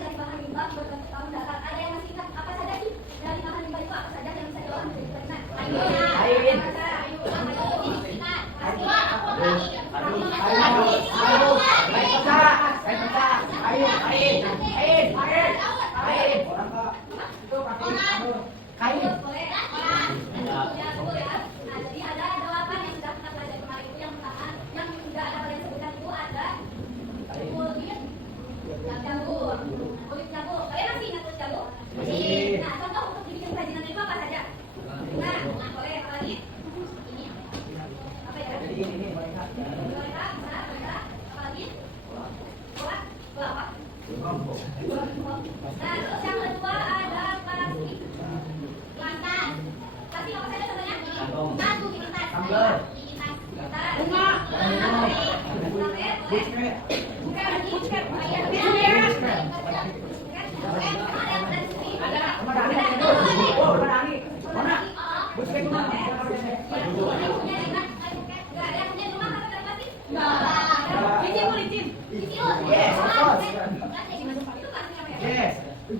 dari bahan limbah berbentuk tahun datar. Ada yang masih ingat apa saja sih dari bahan limbah itu apa saja yang bisa diolah menjadi keringat? Jadi ada 8 yang sudah kita pelajari kemarin itu yang pertama yang sudah ada kalian sebutkan itu ada kulit jamur. Kalian masih ingat kulit jamur? Nah, contoh untuk dibikin kerajinan itu apa saja? Nah, boleh apa lagi? Ini apa ya? Boneka, bisa, apa lagi? Bola apa? Nah, terus yang kedua ada plastik. Plastik apa saja contohnya? Batu, ini tas. Bunga.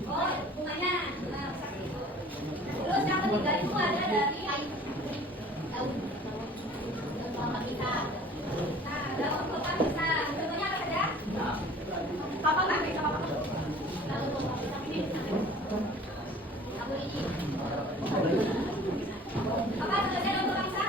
Oh, bunganya. Terus yang ketiga itu ada dari daun. Nah, daun kelapa bisa. Contohnya apa saja? Apa nggak? Apa contohnya daun kelapa bisa?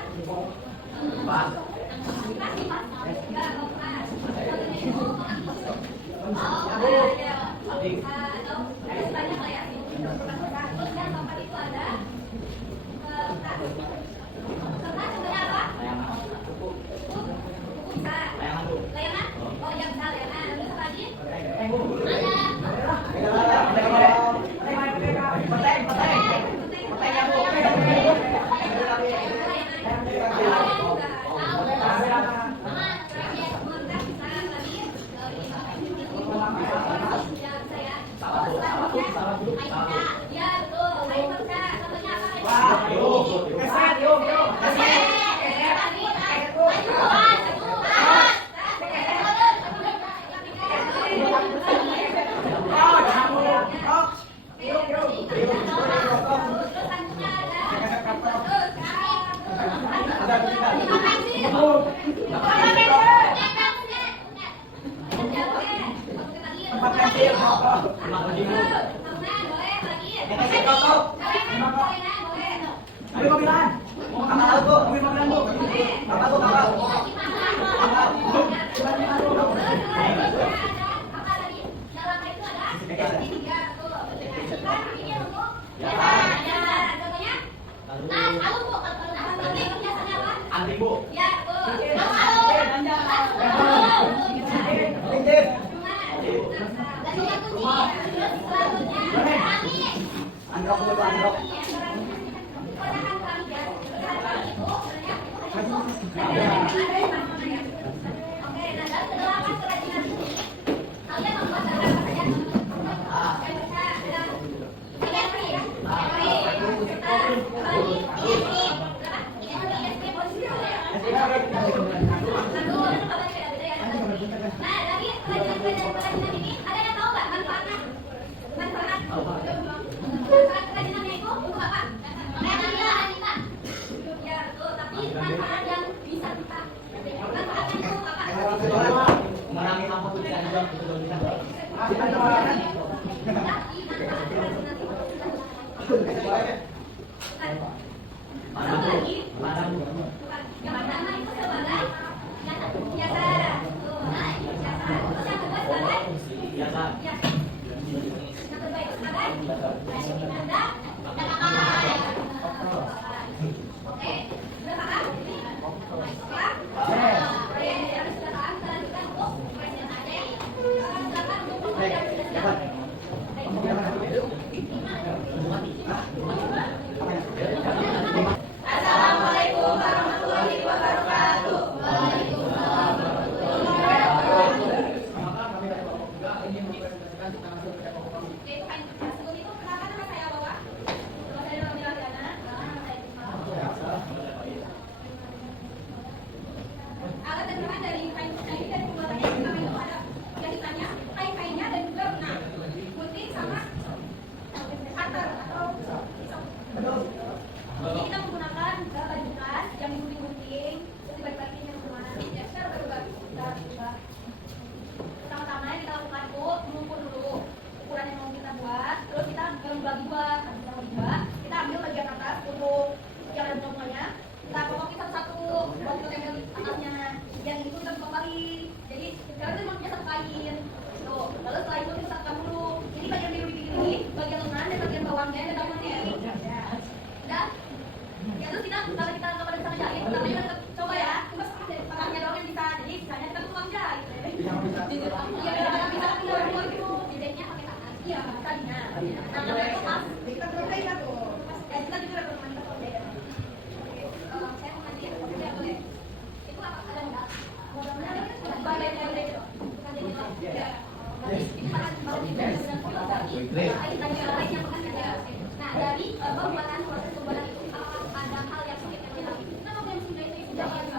dari pembuatan proses pembuatan itu apakah ada hal yang sulit yang dilewati? Kenapa kalian sehingga itu sudah kalian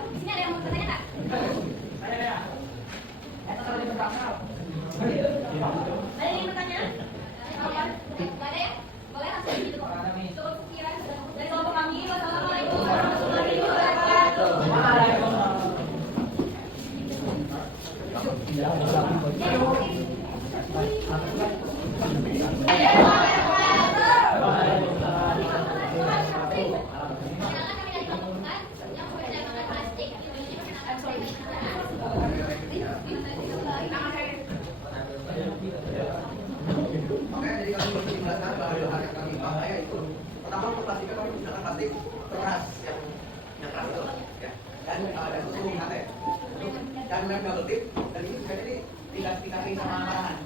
di sini ada yang mau bertanya nggak? Ada yang bertanya? Nggak ada ya? Boleh langsung gitu kok. Cukup sekian dari kelompok kami. Wassalamualaikum warahmatullahi wabarakatuh. Pertama untuk plastik kami menggunakan plastik keras yang keras itu, ya. Dan ada susu HT dan lem double tip dan ini juga jadi tidak kering sama barangan.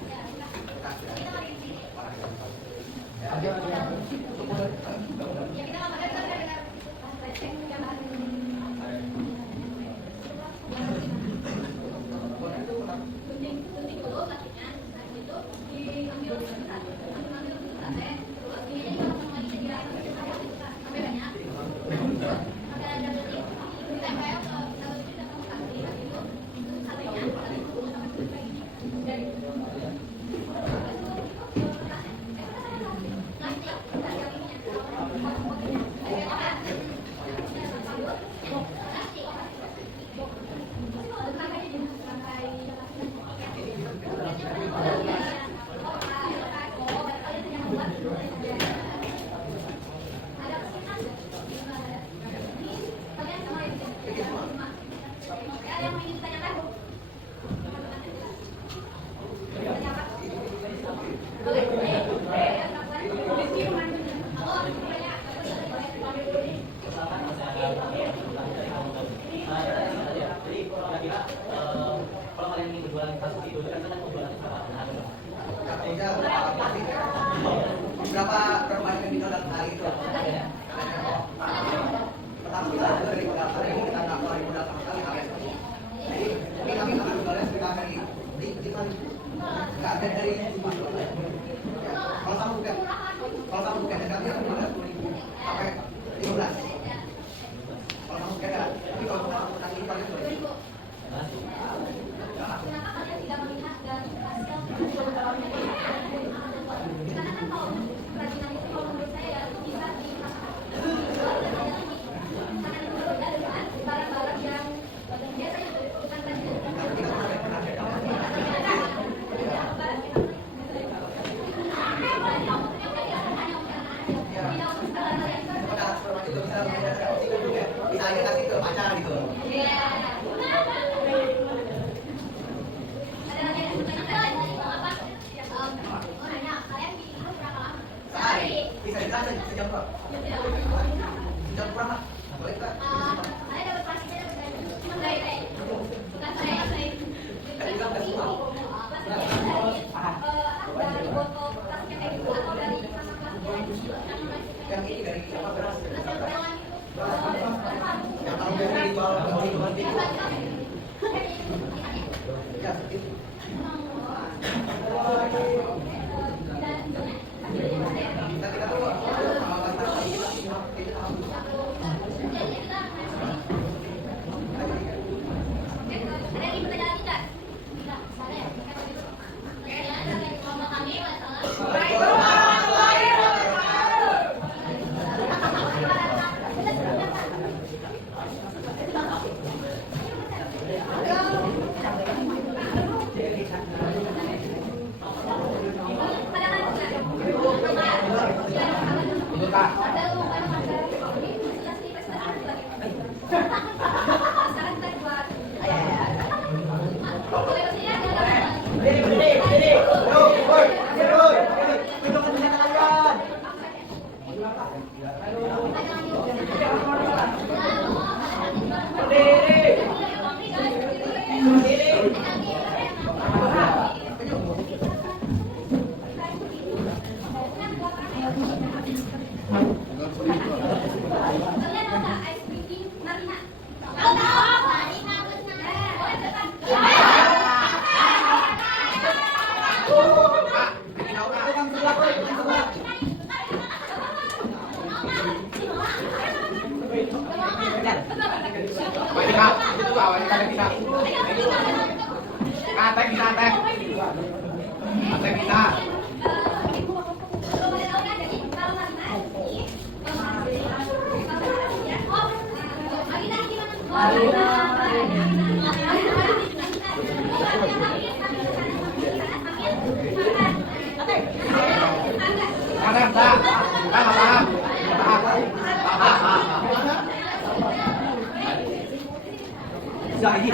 Berapa perbaikan video dalam hari itu? Pertama kita dari modal hari ini kita nggak keluarin modal sama sekali alias. Jadi bisa. Ate bisa, ate. Ate bisa. Kalau boleh tahu kan, jadi kalau Marina ini, Marina gimana? Kanan, tak. Paham. Bisa ini.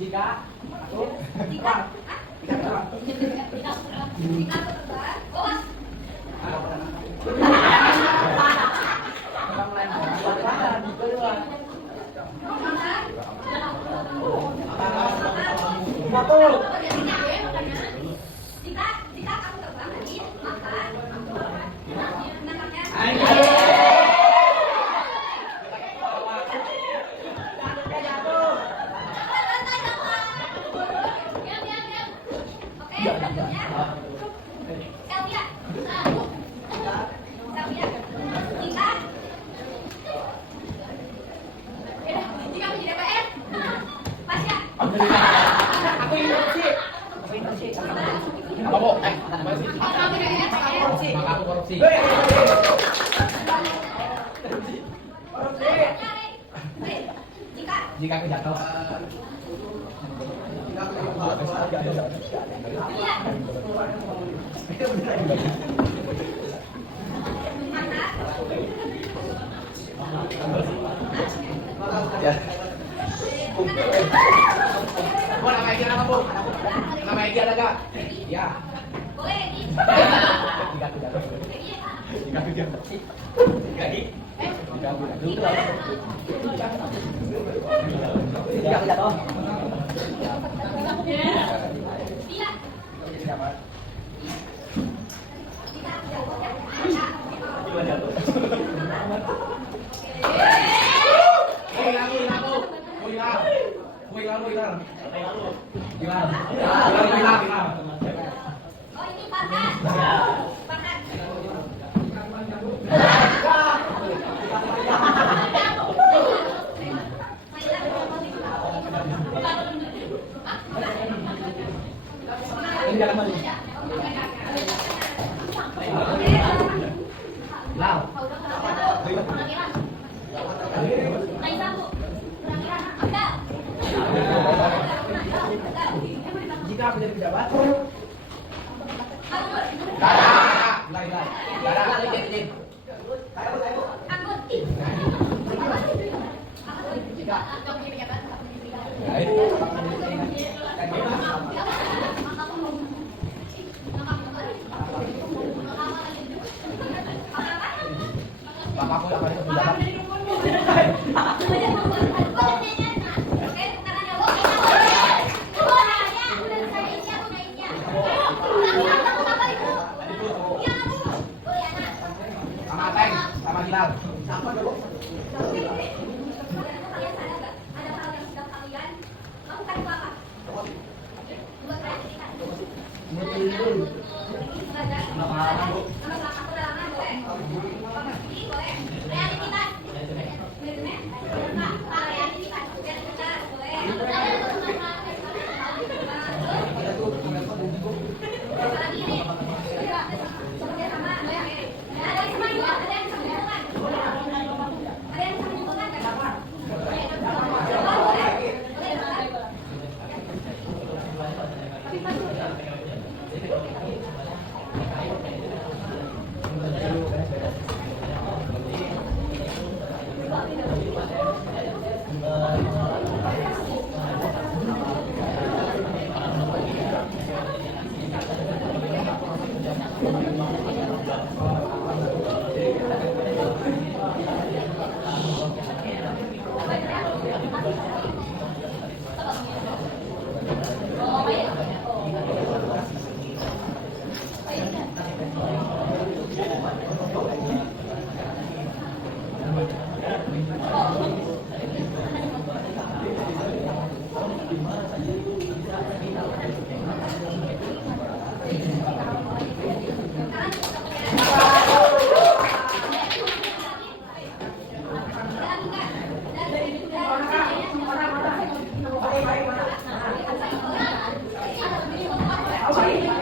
Tiga. Jika kamu terbang lagi, maka menangkapnya. Oke, selanjutnya. Selvia. Selvia. Jika menjadi DPR, Pasya. Aku interupsi. Apa, Bu? Apa sih? Maka aku korupsi. Jika aku jatuh. Ya. Bu, nama Egi apa, Bu? Nama Egi ada gak? Ya. Boleh, Egi. Jika aku jatuh. Jika aku jatuh. Egi. Jika aku jatuh. Jika aku jatuh. Dia. Siapa? Jika aku jatuh, ya. Jika jatuh. Hilang. Oh, ini Farhan. Farhan. Ini jalan balik. Lau. Jika aku jadi pejabat. Bapakku yang paling pejabat. Sama Teng, sama Gilang. Sama dulu. Kalian sadar nggak? Ada hal yang sedang kalian lakukan itu apa? Buat kreativitas. Belajar. Nama aku dalam nama boleh. Ini boleh. Kreativitas. Benar-benar. Nah, kreativitas. Kreativitas boleh. Apa lagi nih? Kerja sama boleh. Ada yang sama juga, ada yang sama hubungan. Ada yang sama hubungan nggak? Boleh. Oke.